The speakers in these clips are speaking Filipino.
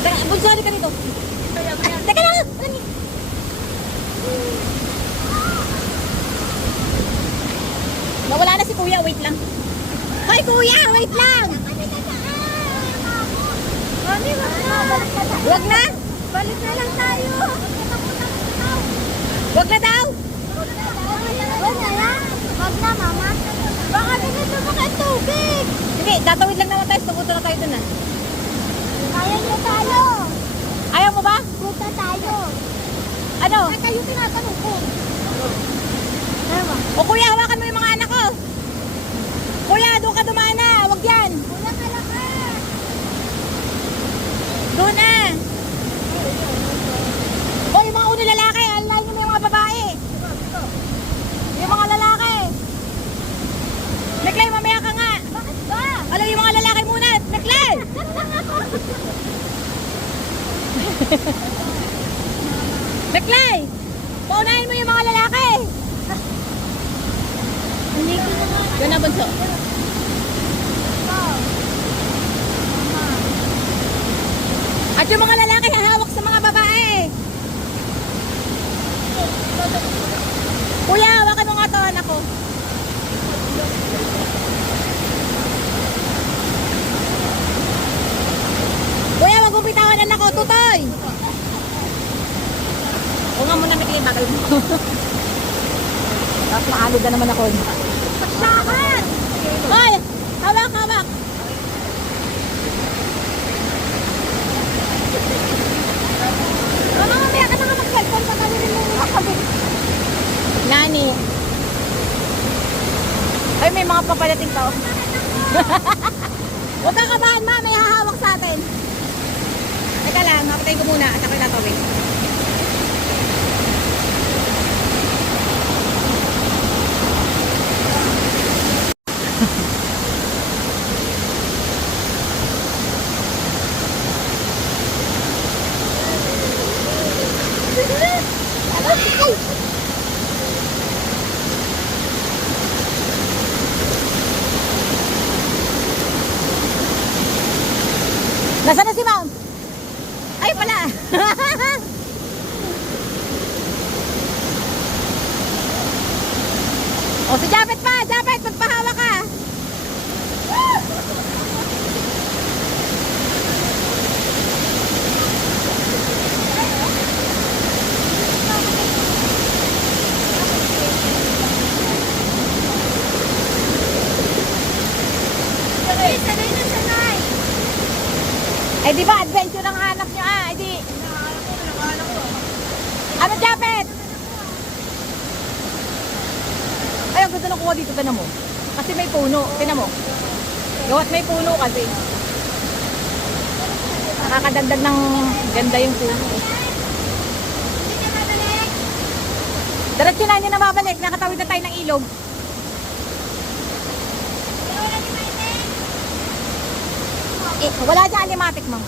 Teka, bunsari ka dito. Teka lang! Nawala na si kuya, wait lang. Hoy kuya, wait lang! Wag na! Balik na lang tayo. Wag na daw! Wag na lang. Wag na, mama. Baka dito mo kay tubig. Hindi, tatawid lang naman tayo. Tumuto na tayo dun ah. Kaya niyo tayo. Ayaw mo ba? Punta tayo. Ano? Ay, kayo tinatanong ko. O kuya, hawakan mo yung mga anak ko. Kuya, doon ka dumana. Wag yan. Wala ka lang ka. Doon na. O, yung mga uno lalaki. Alayin mo yung mga babae. Yung mga lalaki. Meklay, mamaya ka nga. Bakit ba? Alam yung mga lalaki muna. Meklay! Meklay! Paunahin mo yung mga lalaki. Hindi ko naman. Yun na, bunso. At yung mga lalaki hahawak sa mga babae. Kuya, hawakan mo nga to, anak ko. Kuya, wag mong bitawan, anak ko, tutoy. O nga muna, may bagal mo. Tapos maalog na naman ako. Sakit! Hoy, hawak, hawak. Mama, mamaya ka na nga mag-cellphone pa kami rin mo kami. Nani. Ay, may mga papalating tao. Huwag kang kabahan, ma. May hahawak sa atin. Teka lang, mapatay ko muna at ako'y natawid. Nasaan na si ma'am? Ay, pala. O, si Japet pa. Japet, magpahawa ka. Sanay na sanay. Eh, di ba adventure ang hanap nyo eh di. Ano, Japet? Ay, ang ganda ng kuha dito, tinan mo. Kasi may puno, tinan mo. Gawat may puno kasi. Nakakadagdag ng ganda yung puno. Diretso na niya na mabalik, nakatawid na tayo ng ilog. Eh, wala dyan alimatic, ma'am.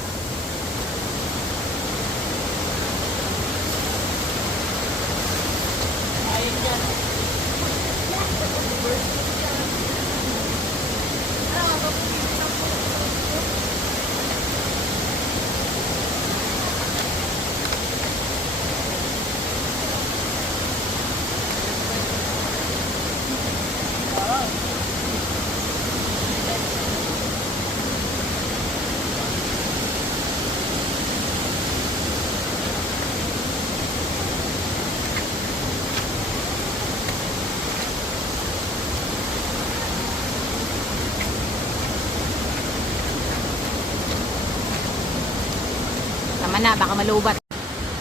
Tama na, baka malubat.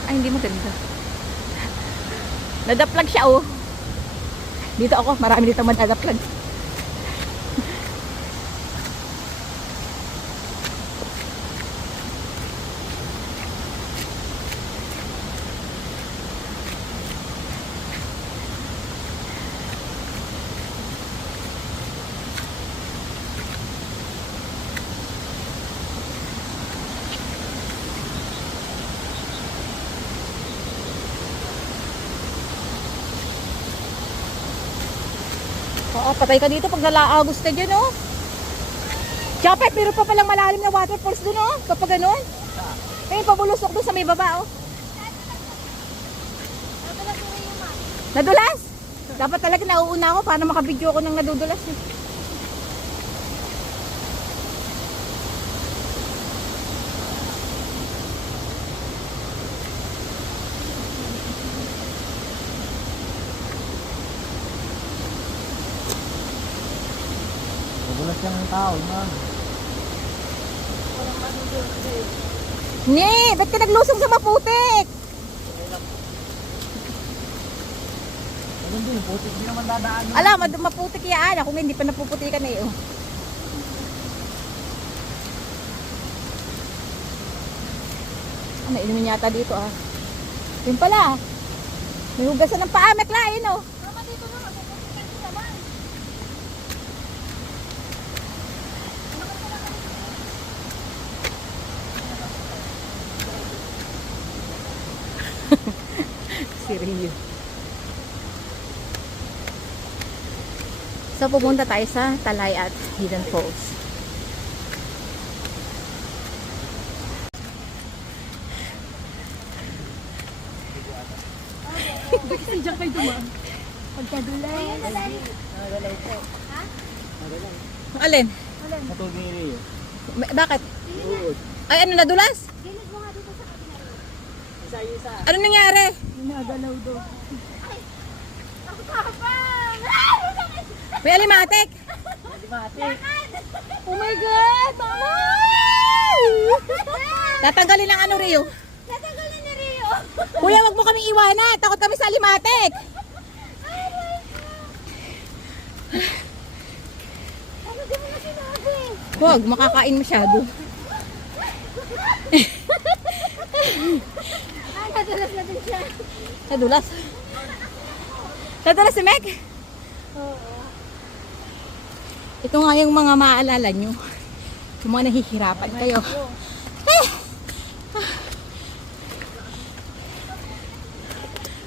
Ay, hindi maganda. Nadaplag siya, oh. Dito ako, marami dito madadaplag. Oo, patay ka dito pag nalaagos ka dyan, oh. Japet, meron pa palang malalim na waterfalls dun, oh. Kapag ganun. Eh, pabulusok doon sa may baba, oh. Nadulas na rin yung ma. Nadulas? Dapat talaga nauuna ako para makabidyo ako ng nadudulas, eh. Magulat siyang tao, man. Ne, ba't ka naglusong sa maputik? Ganun din, putik din naman dadaan. Alam, maputik yan. Kung hindi pa napuputikan eh, oh. Ano, inumin yata dito, ah. Yun pala, may hugasan ng paa, meklain, oh. Mama, dito na. Magpupustikan ko naman. Si Rio. So, pupunta tayo sa Talay at Hidden Falls. Kasi dyan kayo dumaan. Pagkadulay. Ayun na dali. Nagalaw po. Ha? Nagalaw. Alin? Matulog ni Rio. Bakit? Uod. Ay, ano, nadulas? Gilid mo nga dito sa kabila. Isa-isa. Ano nangyari? Nagalaw do. Ako papa! May alimatik? Matik. Oh my God! Mama! Tatanggalin ng ano, Rio? Natanggalin ni Rio. Kuya, wag mo kaming iwanan. Takot kami sa alimatik. Ano di mo na sinabi? Huwag, makakain masyado. Ah, nadulas na din siya. Nadulas. Nadulas si Meg? Oo. Ito nga yung mga maaalala nyo. Yung mga nahihirapan kayo.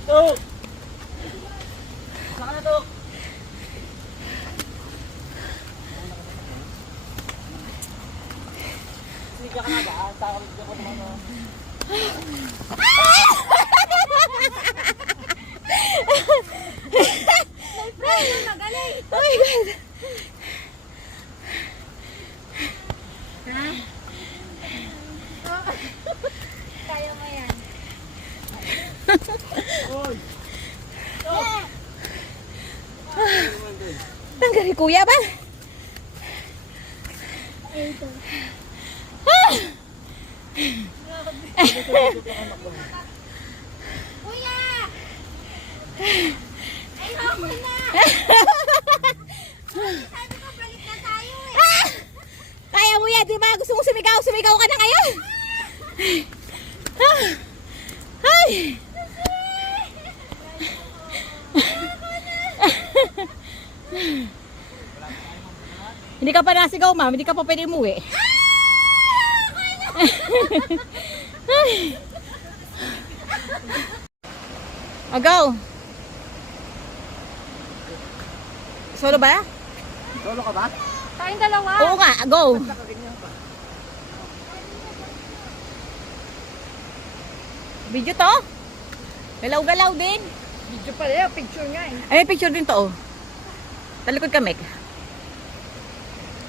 Tok! Saan ka na, Tok? Sige ka na ba? Takot ko naman. Magaling. Oh my God! Kaya mo yan. Oy! Tanggali kuya ba? Ito. Kuya! Ayoko na! Sabi ko, balik na tayo eh. Kaya mo yan, di ba? Gusto mong sumigaw? Sumigaw ka na ngayon! Ay! Hindi ka pa nasigaw, ma'am. Hindi ka pa pwede umuwi. Agaw. Solo ba? Solo ka ba? Tayong dalawa. Oo nga, go. Video to? Galaw-galaw din. Video pala yan, picture nga eh. Ay, may picture din to, oh. Talikod ka, Mek.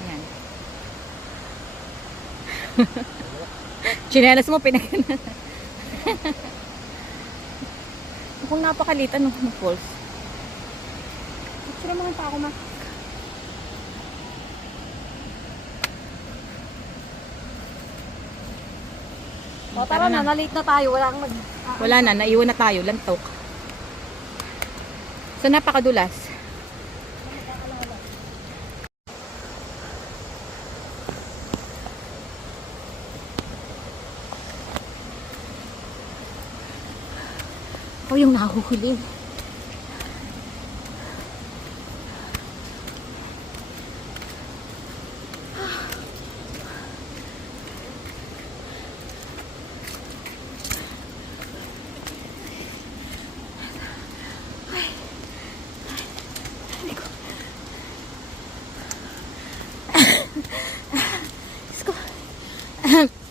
Ayan. Chinelas mo, pinagana. Kung napakalitan ng falls. Picture mo nga pa ako ma. O tara na, na-late na tayo. Wala kang mag... Wala na, naiwan na tayo, lantok. So, napakadulas. Ako yung nahuhuli.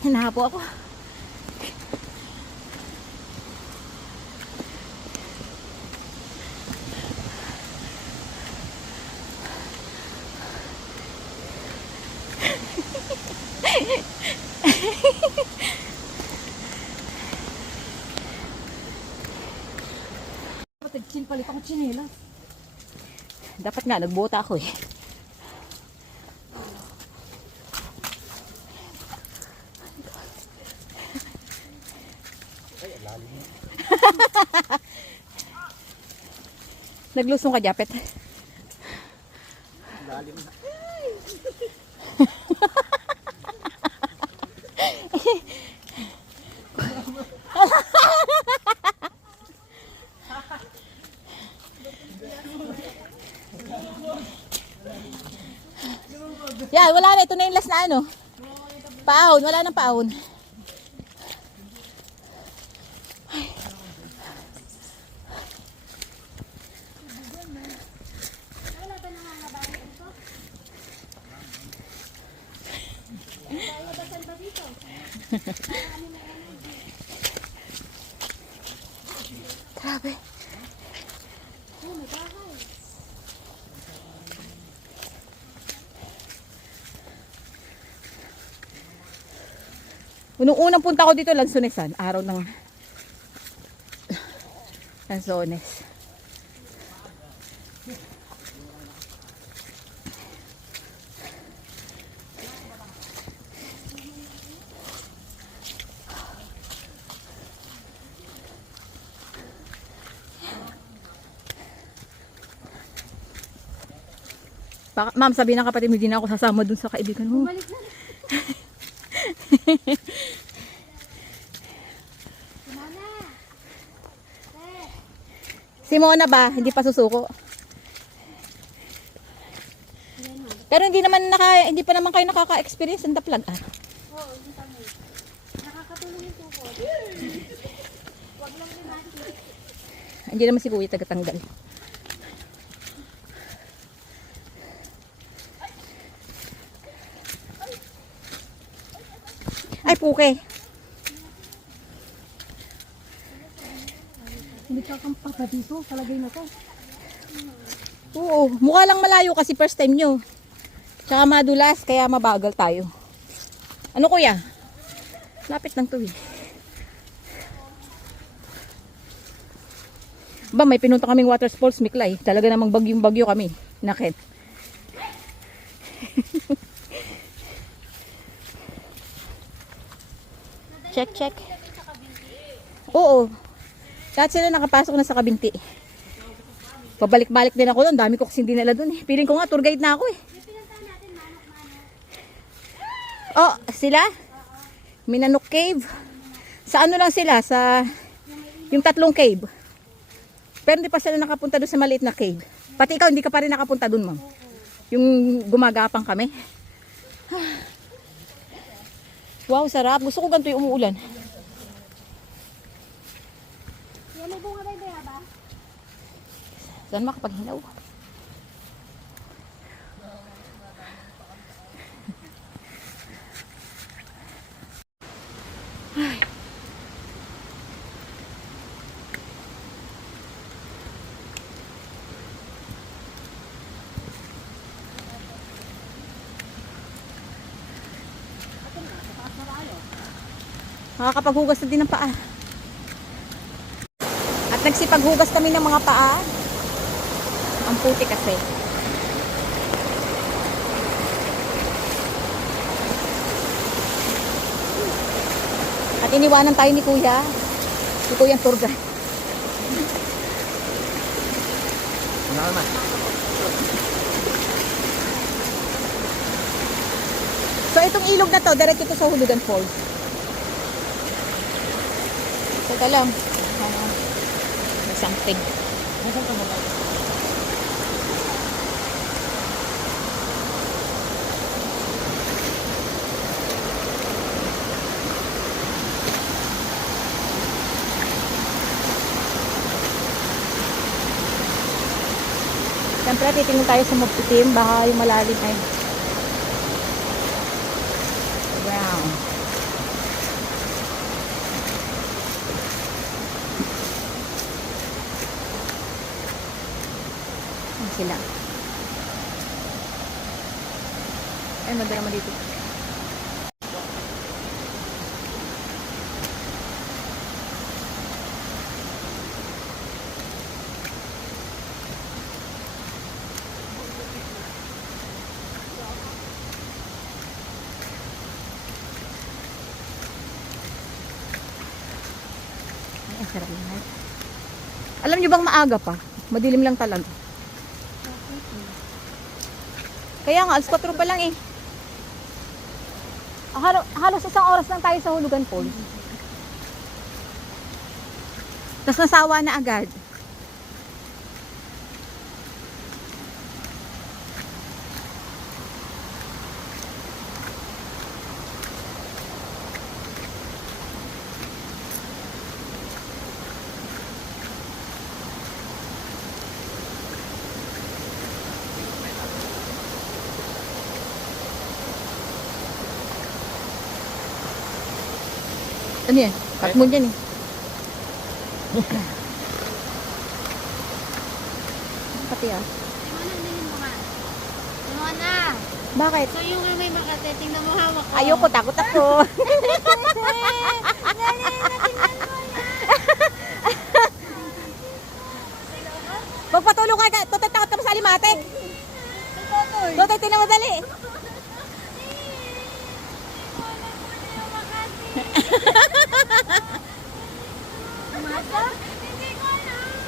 Hinahapo ako. Palit ako tsinelas. Dapat nga, nagbota ako eh. Naglusong ka, Japet. Lalim na. Yan, wala na. Ito na yung last na ano. Paahon. Wala nang paahon. Grabe. Unang punta ko dito, Lansonesan. Araw ng Lansones. Baka, ma'am, sabihin ng kapatid mo, hindi na ako sasama dun sa kaibigan mo. Balik na. Simona. Si Mona ba? Hindi pa susuko. Pero hindi pa naman kayo nakaka-experience ng daplag. Ah. Oo, hindi kami. Nakakatulong yung tukod. Wag lang din natin. Hindi naman si Kuya tagatanggal. Ay, puke. Hindi ka kampa dito, palagay na to. Oo, mukha lang malayo kasi first time nyo. Tsaka madulas, kaya mabagal tayo. Ano kuya? Lapit lang to eh. Ba, may pinunta kaming water sports, Miklay. Talaga namang bagyong-bagyo kami. Nakit. Check, check. Oo. Lahat sila nakapasok na sa Kabinti. Pabalik-balik din ako doon. Dami ko kasi dinala doon eh. Piling ko nga, tour guide na ako eh. Oh, sila? Minanok Cave. Sa ano lang sila? Sa yung 3 cave. Pero hindi pa sila nakapunta doon sa maliit na cave. Pati ikaw, hindi ka pa rin nakapunta doon, ma'am. Yung gumagapang kami. Wow, sarap. Gusto ko ganito yung umuulan. Yan, may bunga ba ba? Saan makapaghinaw? Ay. Nakakapaghugas na din ng paa. At nagsipaghugas kami ng mga paa. Ang puti kasi. At iniwanan tayo ni Kuya. Si Kuya tour guide. Ano naman? So itong ilog na to, diretso to sa Hulugan Falls. Teka lang. May something. Nasaan ka mo? Siyempre, titingin tayo sa magpitim. Baka yung malalim ay brown. Ayan sila. Ay, maganda dito. Ay, sarap naman. Alam nyo bang maaga pa? Madilim lang talaga. Kaya nga, alas 4 pa lang eh. Halos isang oras lang tayo sa Hulugan Falls. Tapos nasawa na agad. Ano yan? Cut mo dyan eh. Pati ah. Simona! Bakit? So yung may makate, tingnan mo hawak ko. Ayoko, takot ako. Magpatulong ka, takot ka pa sa alimatik. Totoy, tinan mo dali.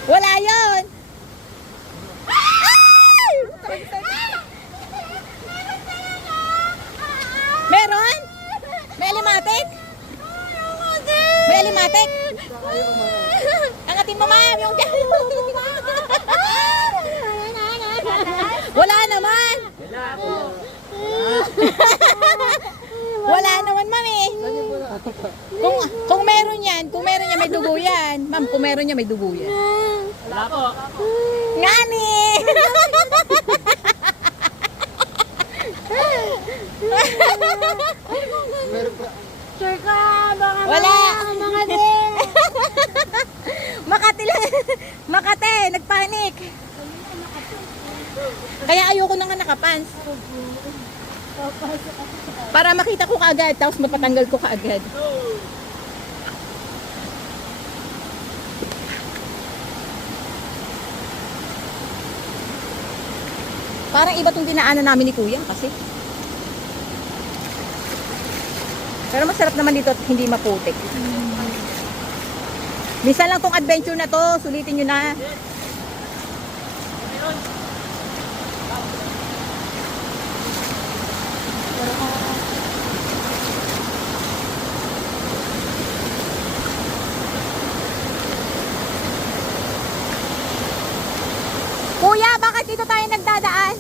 Wala yun. Meron? May alimatik? May alimatik? Angatin mo ma'am, yung dyan. Wala naman. Wala naman ma'am eh. Kung meron yan, may dugo yan. Ma'am, kung meron yan, may dugo yan. Wala po. Ngani! Sure ka, baka Wala. mga din. Makati lang. Makati, nagpanik. Kaya ayoko na nga nakapants. Para makita ko kaagad, tapos mapatanggal ko kaagad. Parang iba tong dinaanan namin ni Kuya kasi. Pero masarap naman dito at hindi maputik. Minsan lang tong adventure na to, sulitin nyo na. Kuya, bakit dito tayo nagdadaan?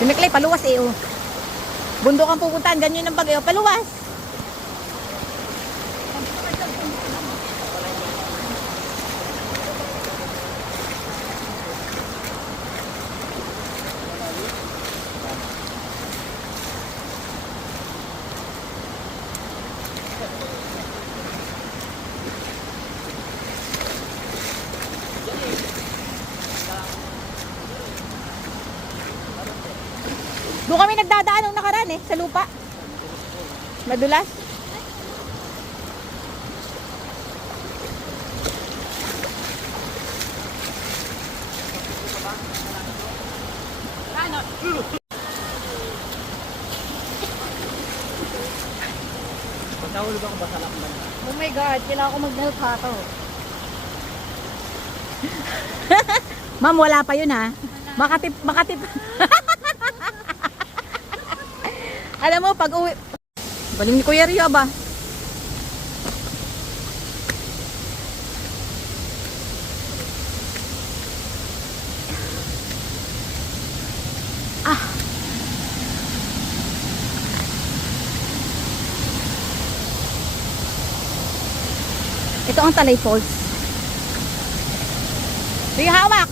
Si Miklay, paluwas eh, oh. Bundok ang pupuntahan, ganyan ang bagay, oh, paluwas. Doon kami nagdadaan nung nakaraan eh, sa lupa. Madulas. Pag nahulog ako, basa lang man. Oh my God, kailangan ko mag-help hato. Ma'am, wala pa yun ha. Makatip. Alam mo, pag uwi... Baling ni Kuya Rio ba? Ah. Ito ang Talay Falls. Sige, hawak!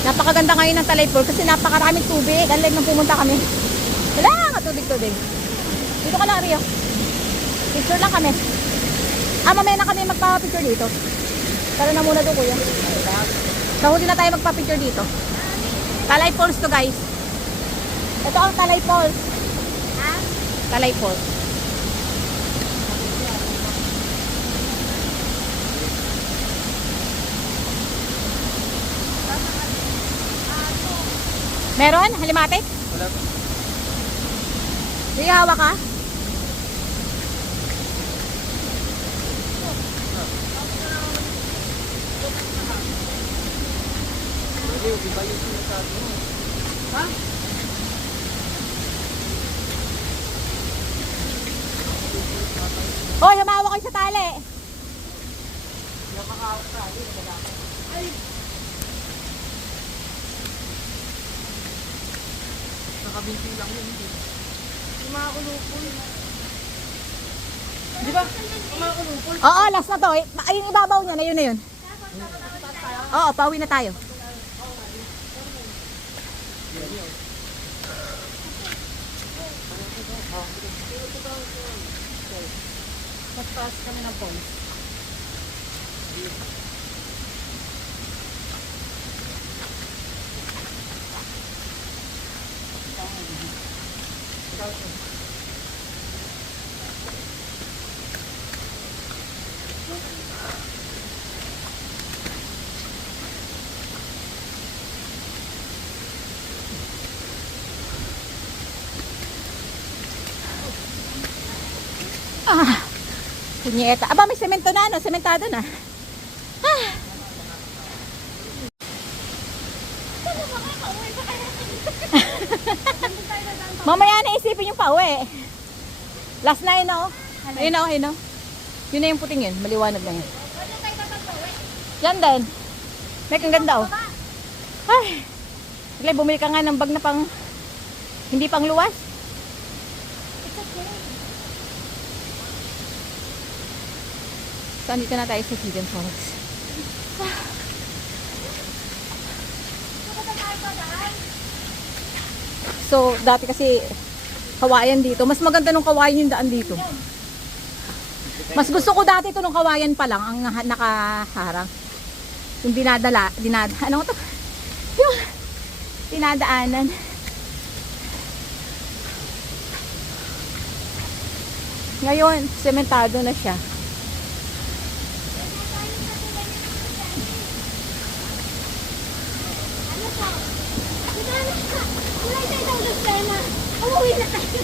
Napakaganda ngayon ng Talay Falls kasi napakaraming tubig. Unlike nung pumunta kami. Wala nga tubig-tubig. Dito ka lang, Rio. Picture lang kami. Mamaya na kami magpa-picture dito. Tara na muna doon, Kuya. Sa huli na tayo magpa-picture dito. Talay Falls to, guys. Ito ang Talay Falls. Ha? Talay Falls. Meron? Halimatik? Wala po. Sige, hawak ka. Hindi, iba yung sinasabi mo. Ha? Oh, humawak kayo sa tali. Yung makahawak sa akin, nagalaman. Ay! Nakabinti lang yun, hindi. Yung mga kulupol. Di ba? Yung mga kulupol. Oo, last na to. Ay, yung ibabaw niya, na yun na yun. Oo, pauwi na tayo. Mas taas kami ng pawis. Ah, punyeta. Aba, may semento na, no? Sementado na. Ah. Mamaya na isipin yung pauwi. Last na yun, oh. Yun, oh, yun, oh. Yun na yung puting yun. Maliwanag na yun. Yan din. May kang ganda, oh. Ay. Bigla, bumili ka nga ng bag na pang hindi pang luwas. So, andito na tayo sa Hidden Falls. So, dati kasi kawayan dito. Mas maganda nung kawayan yung daan dito. Mas gusto ko dati ito nung kawayan pa lang ang nakaharang. Yung ano to? Yung dinadaanan. Ngayon, sementado na siya. Umuwi na tayo.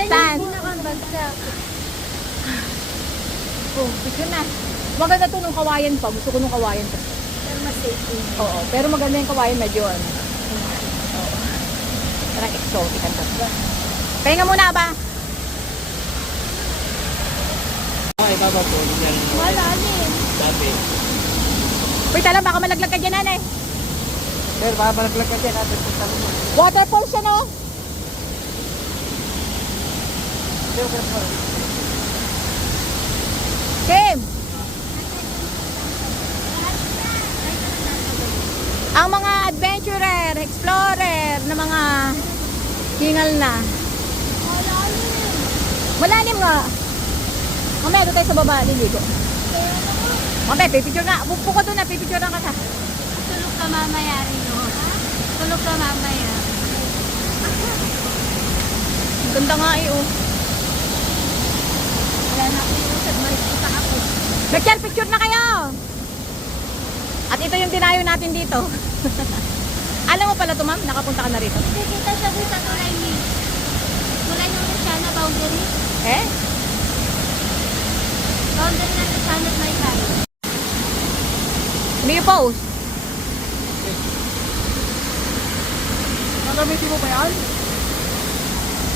Yan Saan? yung pinakabagsak. Oh, picture na. Maganda to nung kawayan pa. Gusto ko nung kawayan pa. Pero mas safety. Oo, pero maganda yung kawayan medyo ano. Oo. Parang exotic ang to. Pahinga muna ba? Ay, baba po. Yan. Wala din. Dati. Uy, tala, baka malaglag ka dyan, nanay. Sir, baka malaglag ka dyan. Atin sa talong mo. Waterfall siya, no? Sir, sir. Kim! Ang mga adventurer, explorer, na mga hingal na. Wala din. Malalim nga. Mamaya doon tayo sa baba, liligo. Mamaya, pipicture na. Pupo ko doon na, pipicture na ka na. Tulog ka mamaya rin, no? Tulog ka mamaya. Ang ganda nga eh, oh. Wala na ako yung usad. Marikita ako. Picture na kayo! At ito yung dinayo natin dito. Alam mo pala to, ma'am? Nakapunta ka na rito. Nakikita siya dun sa tulay ni. Tulay ng Luciana boundary. Eh? Boundary ng Luciana at may kari. Ano yung post? Gagamitin mo ba yan?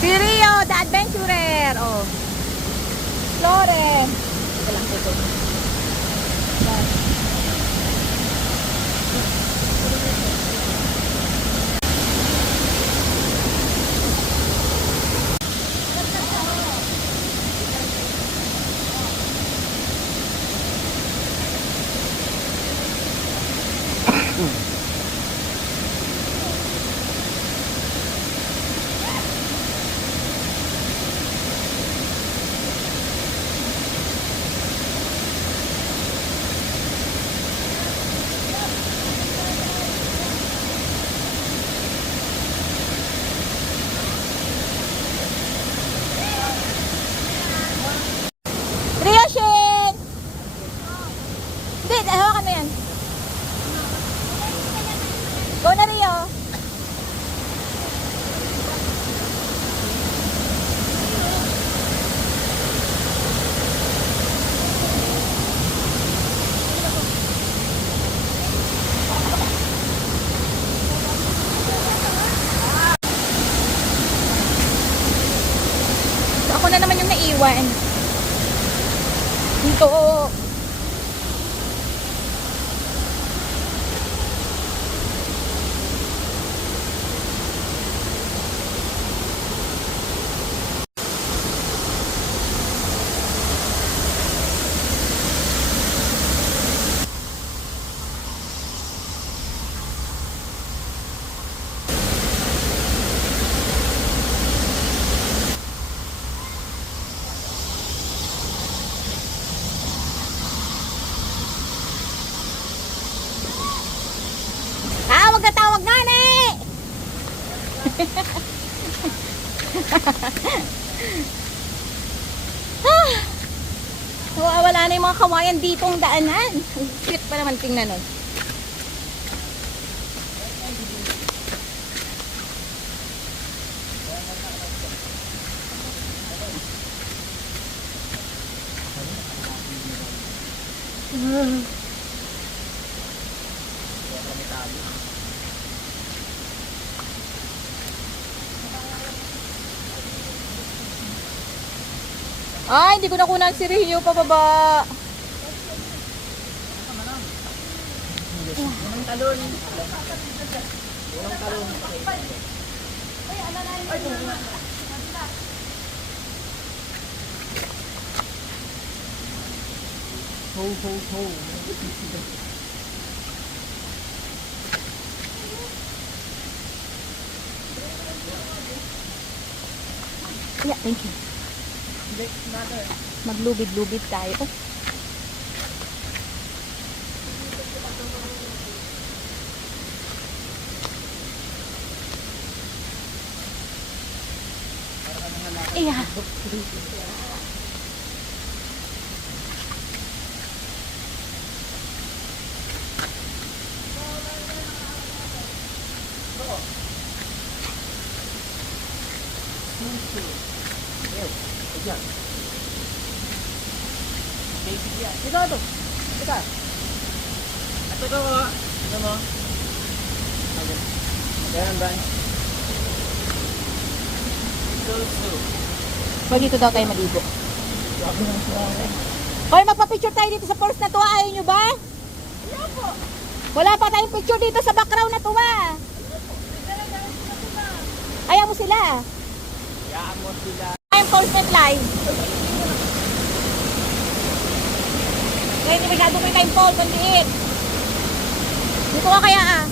Si Rio, the adventurer. Oh. Explorer. Ito lang ito. 1. Ito. Tawag na tawag na ni! Nawawala na yung mga kawayan dito ang daanan. Ang cute pa naman tingnan nun. Ay, hindi ko nakunan si Rio pababa. Unang talon. Unang talon. Ho, ho, ho. Yeah, thank you. Maglubid-lubid tayo. Iya. Ayan. Basic yan. Ito ito. Ito. Ito ito. Ito mo. Ayan ba? Pag dito daw tayo maligo. Hoy, magpa-picture tayo dito sa falls na to. Ayaw nyo ba? Wala po. Wala pa tayong picture dito sa background na to ba? Ayaw mo sila. Yaan mo sila. Ayong falls net live. Ngayon, hindi masyado ko tayong falls. Ang liit. Dito ka kaya ah.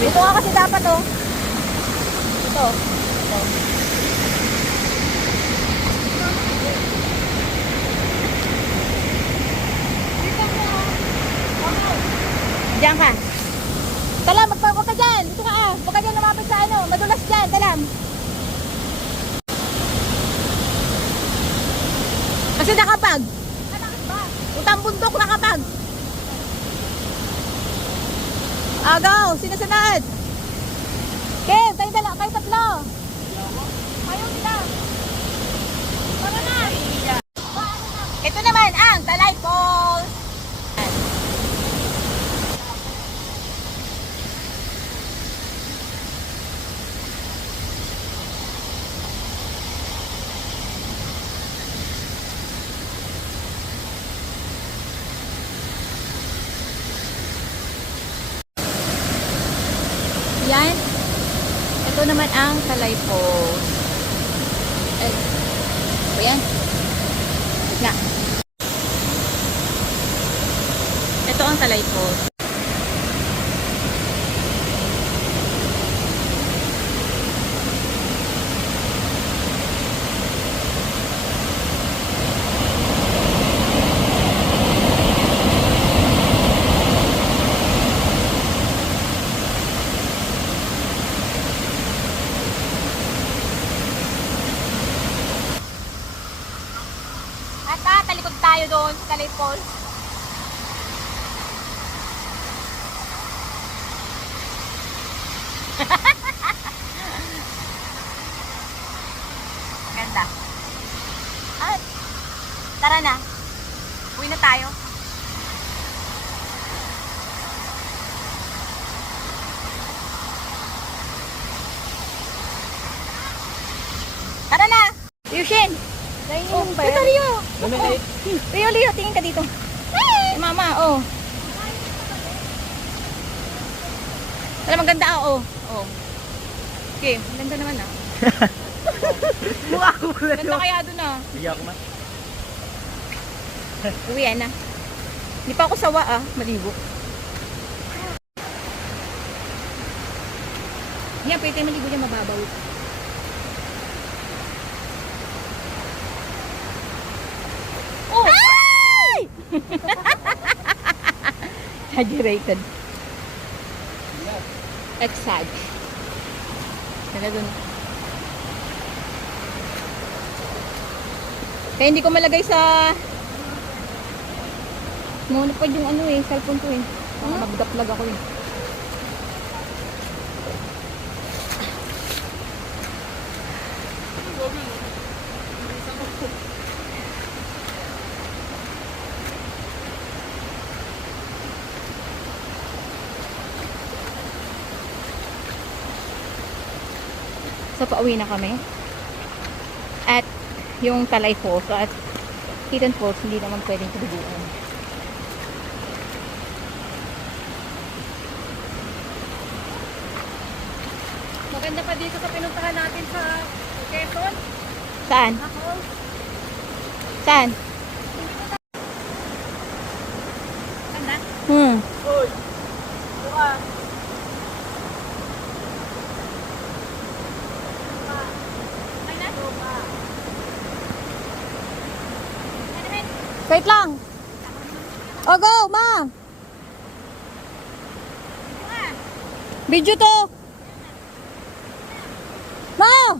Dito ka kasi dapat oh. Ito. Ito. Diyan ka. Talam, magpako ka dyan. Dito ka ah. Huwag ka dyan lumapit sa ano. Madulas dyan. Talam. Kasi nakapag. Utang bundok nakapag. Agaw, sinasunod. Kev, kayo tatlo. Ayaw sila. Tara na. Ito naman ang Talay Falls. Yan. Ito naman ang Talay Falls. Ay. Ayan. Nga. Ito ang Talay Falls. At talikod tayo doon sa Talay Falls. Ganda. At tara na. Uwi na tayo. Tara na! Yushin! Oh, ito Rio! Lumiliit. Rio, tingin ka dito. Hey, mama, oh. Alam, maganda oh. Oh. Okay, maganda naman ah. Mukha ko na Maganda kaya doon ah. Bigyan ko man. Uwi na. Hindi pa ako sawa ah, maligo. Yan, pwede tayo maligo dyan, mababaw. Oh! Ay! Exaggerated. Exag. Kaya dun. Kaya hindi ko malagay sa... Muna pa yung ano eh, cellphone ko eh. Magdaplag ako eh. So, pauwi na kami. At yung Talay Falls at Hidden Falls, hindi naman pwedeng tubuan. Maganda pa dito sa pinuntahan natin sa Quezon. Saan? Ako. Saan? Ganda. Uy! Buka! Ay na. Wait lang. Oh, go, ma. Video to. Ma.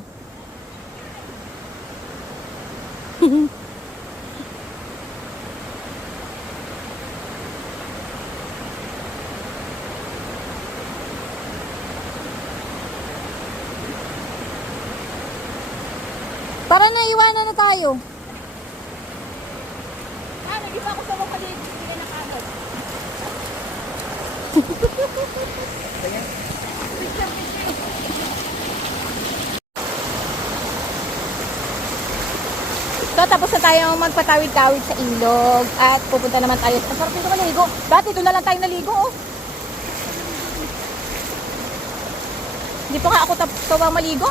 Tara na, iwanan na tayo. Hindi pa ako sa mga paligid. Hindi ka nakagod. So, tapos na tayo magpatawid-tawid sa ilog at pupunta naman tayo. Ang sarap dito maligo. Dati doon na lang tayo naligo, oh. Hindi pa nga ako tawang maligo.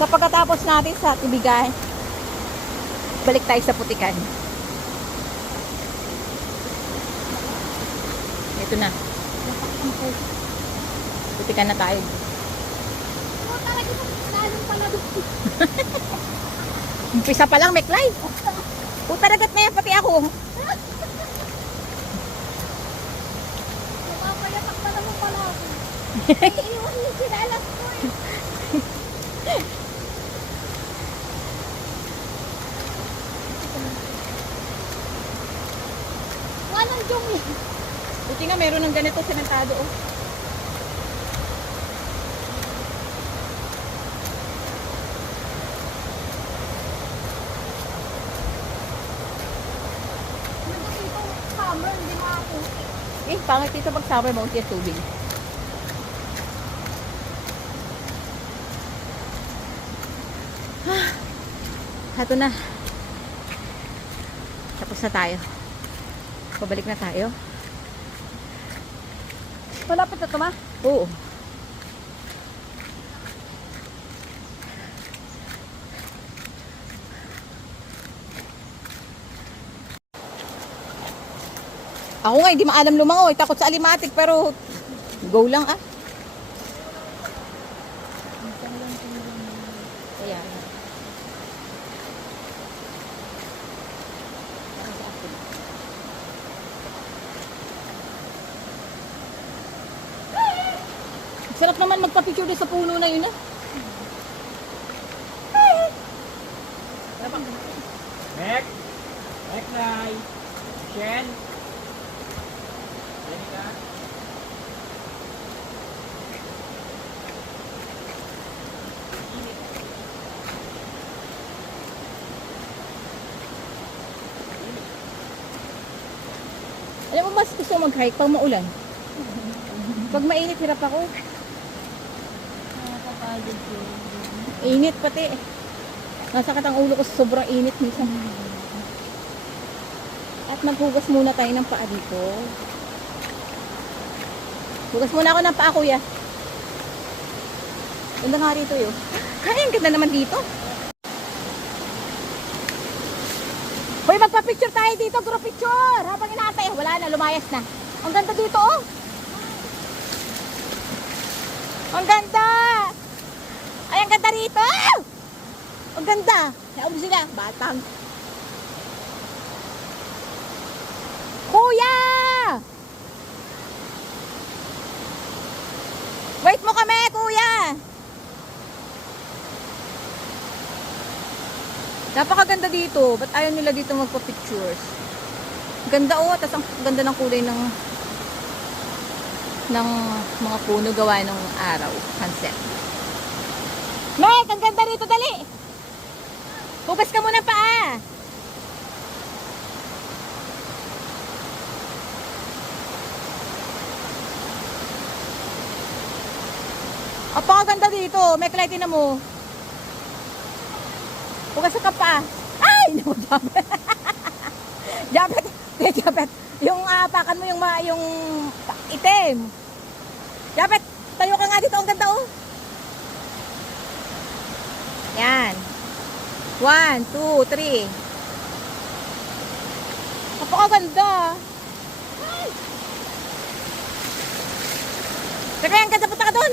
So, pagkatapos natin sa Tibigan, balik tayo sa Putikan. Ito na. Putikan na tayo. Oo, talaga lalong pala doon. Umpisa pa lang, Meklay. Puta nagat na yan, pati ako. Pumapayatak pa naman pala ako. Ay, iwan yung sinalas ko eh. Walang jong eh. Buti nga meron ng ganito sementado, oh. Dito summer, hindi na ako. Eh, pangit dito pag summer, maunti ang tubig. Hato na. Tapos na tayo. Pabalik na tayo. Malapit na ito, ma? Oo. Ako nga, hindi maalam lumangoy. Takot sa alimatik, pero go lang ah. Ayan. Sarap naman magpa-picture din sa puno na yun ah. Mek! Mek, Nay! Shen! Yan ka? Alam mo, mas gusto mag-hike pag maulan. Pag mainit, hirap ako. Nakakapagod yun. Init pati. Nasakit ang ulo ko sa sobrang init minsan. At maghugas muna tayo ng paa dito. Hugas muna ako ng paa, kuya. Ganda nga rito yun. Ay, ang ganda naman dito. Hoy, magpa-picture tayo dito, group picture. Habang inaantay, wala na, lumayas na. Ang ganda dito, oh. Ang ganda. Ay, ang ganda rito. Ang ganda. Naon sila, batang. Kuya! Wait mo kami, kuya. Napakaganda dito. Ba't ayaw nila dito magpa-pictures? Ganda, oh. Tapos ang ganda ng kulay ng mga puno gawa ng araw. Sunset. Meg, ang ganda rito. Dali. Hugas ka muna paa. Apakaganda dito. Meg, lightin na mo. Hugas ka pa. Ay! No, Japet. Japet. Japet. Yung apakan mo yung itim. Japet, tayo ka nga dito. Ang ganda, oh. Yan. 1, 2, 3. Napakaganda. Ay! Sabi, ang ganda. Punta ka doon.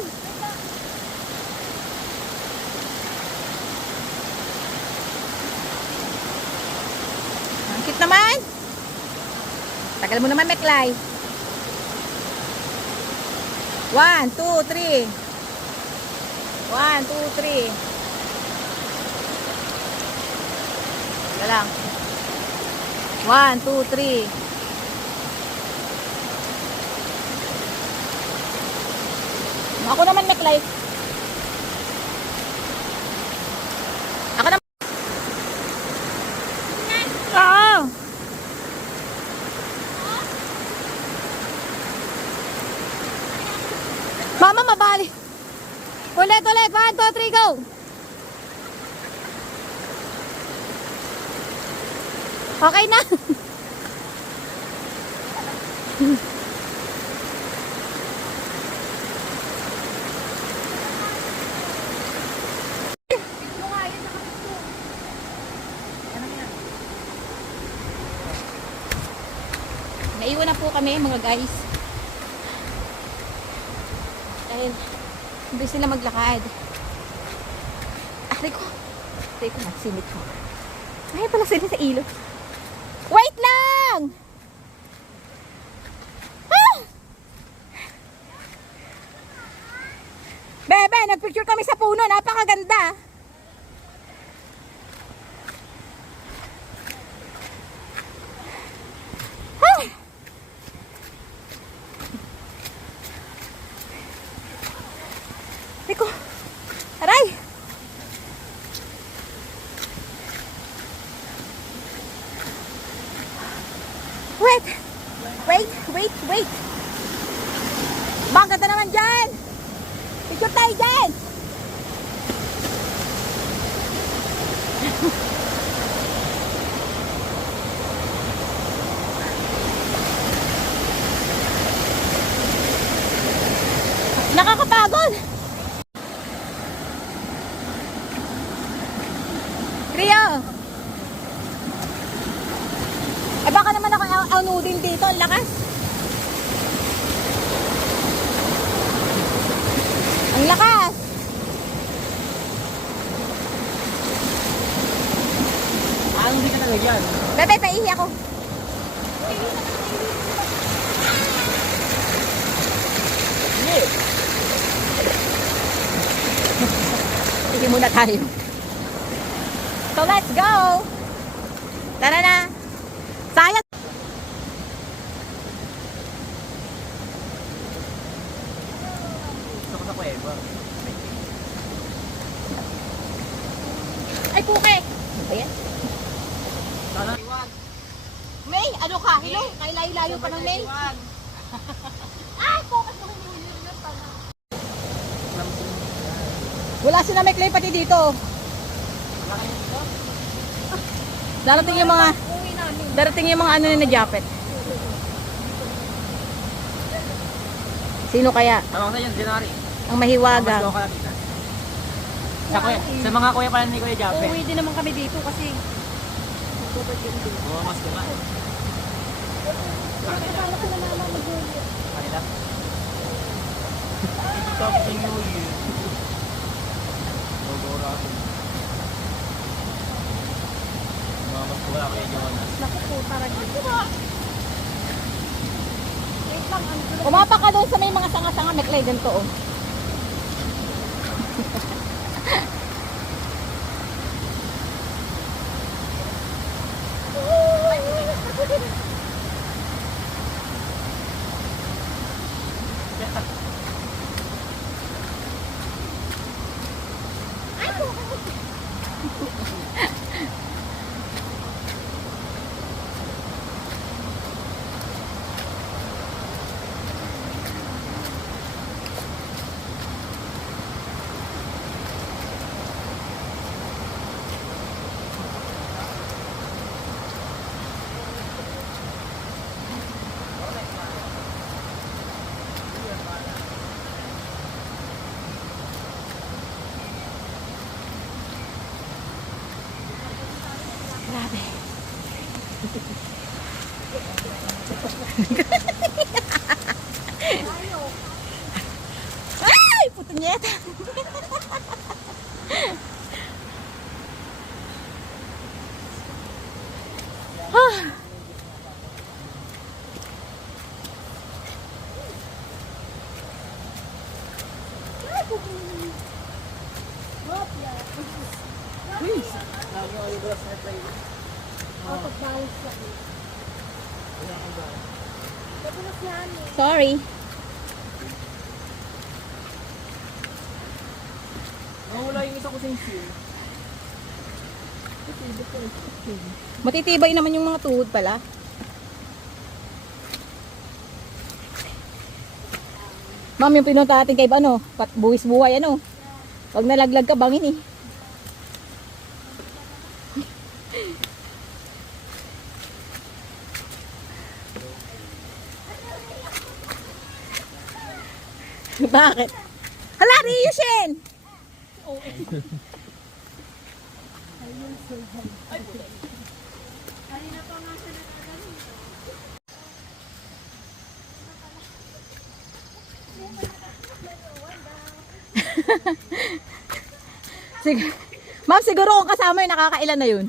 Ang cute naman. Tagal mo naman, Meklay. 1, 2, 3. 1, 2, 3. Wala lang. 1, 2, 3. Ako naman, Meklay. Ako naman. Oo. Mama, mabali. Ulit, ulit. 1, 2, 3, go. Okay na. Naiwan na po kami, mga guys. Dahil hindi sila maglakad. Aray ko. Sinit ko. Ay, pala sila sa ilog. Wait lang! Ah! Bebe, nagpicture kami sa puno. Napakaganda. Ah! Teko. Aray! Wait. Bang, ganda naman dyan. Picture tayo dyan. Nakakapagod. Rio. Eh baka naman ako aunudin dito. Ang lakas. Ang lakas. Ano hindi ka talaga yan? Bebe, paihi ako. Hindi. Sige muna tayo. So let's go. Tara na. Sayang. Gusto ko sa kuweba. Ay, puke. Ano ba yan? Sana iwag. May, ano ka? Hello? Kailayo-layo pa ng May. Ay, focus mo yung yun pala. Wala si na may clay pati dito. Darating yung mga ano na Japet. Sino kaya? Tawag sa yun, January. Ang mahiwagang. Mas ka dito. Sa mga kuya pala ni Kuya Jape. Uuwi din naman kami dito kasi Oo, mas ka. Kanila. Dito ako sa New Year. Bogora ako. Mas ko wala Kuya Jonas. naku po talaga. Wait lang, ang gulo. Umapa ka doon sa may mga sanga-sanga may clay ganito oh. Grabe. Ay, puto nyeta. Sorry. Nawala yung isa ko sa issue. Matitibay naman yung mga tuhod pala. Ma'am, yung pinunta natin kay ano, buwis buhay ano. Pag nalaglag ka, bangin eh. Bakit? Hala, Ryushin! Sige. Ma'am, siguro kung kasama yun, nakakailan na yun.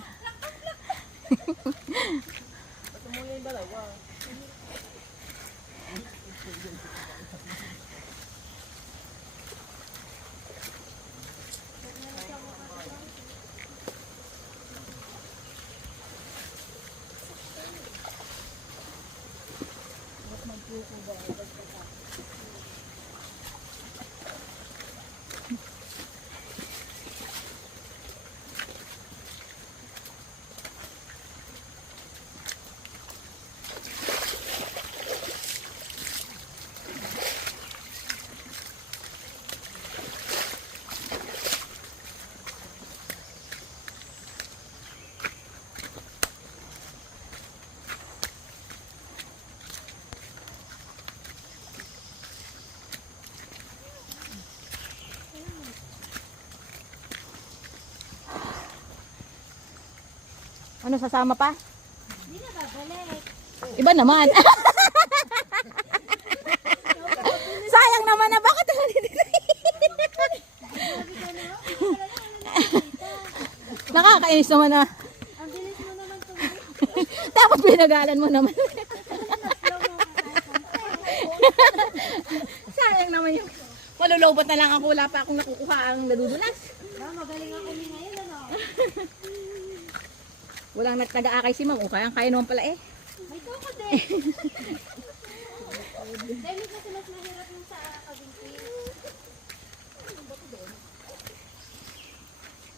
Ano, sasama pa? Hindi na babalik. Iba naman. Sayang naman na. Bakit naman hindi? Nakakainis naman na. Ang bilis mo naman tuloy. Tapos pinagalan mo naman. Sayang naman yung malulobot na lang ako. Wala pa akong nakukuha ang nadudulas. Magaling ako ni ngayon, ano? Walang nag-aakay si Ma'am. O kaya naman pala eh. May tuko din. Dahil kasi mas mahirap yung sa kabinti.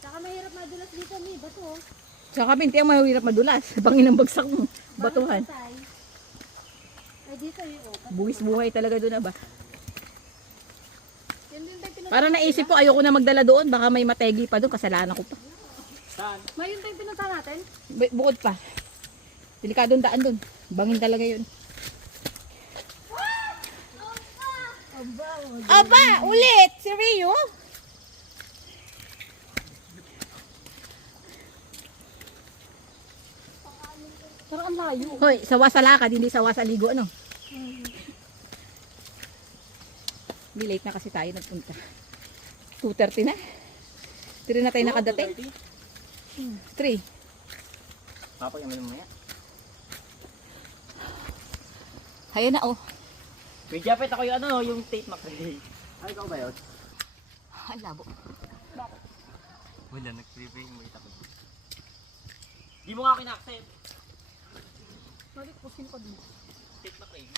Saka mahirap madulas dito ni bato. Sa kabinti ang mahirap madulas. Bangin ang bagsak mo. batuhan. Ay, dito yung open. Buwis buhay talaga doon na ba? Yan din tayo pinunta. Para naisip ko, ayoko na magdala doon. Baka may mategi pa doon, kasalanan ko pa. Saan? May yun tayo pinunta natin. Bukod pa. Delikadong daan doon. Bangin talaga yun. Aba, ulit! Si Rio? Parang ang layo. Hoy, sawa sa lakad, hindi sawa sa ligo, ano? Hindi, late na kasi tayo nagpunta. 2:30 na. 3 na tayo nakadating. 3. Papa, yung mamaya. Ayan na, oh. May japet ako yung ano, yung tape macrame. Ay, ikaw ba yun? Ang labo. Wala, nag-prepay mo ito. Di mo nga kinakset. Balik po, sino ka dun? Tape macrame.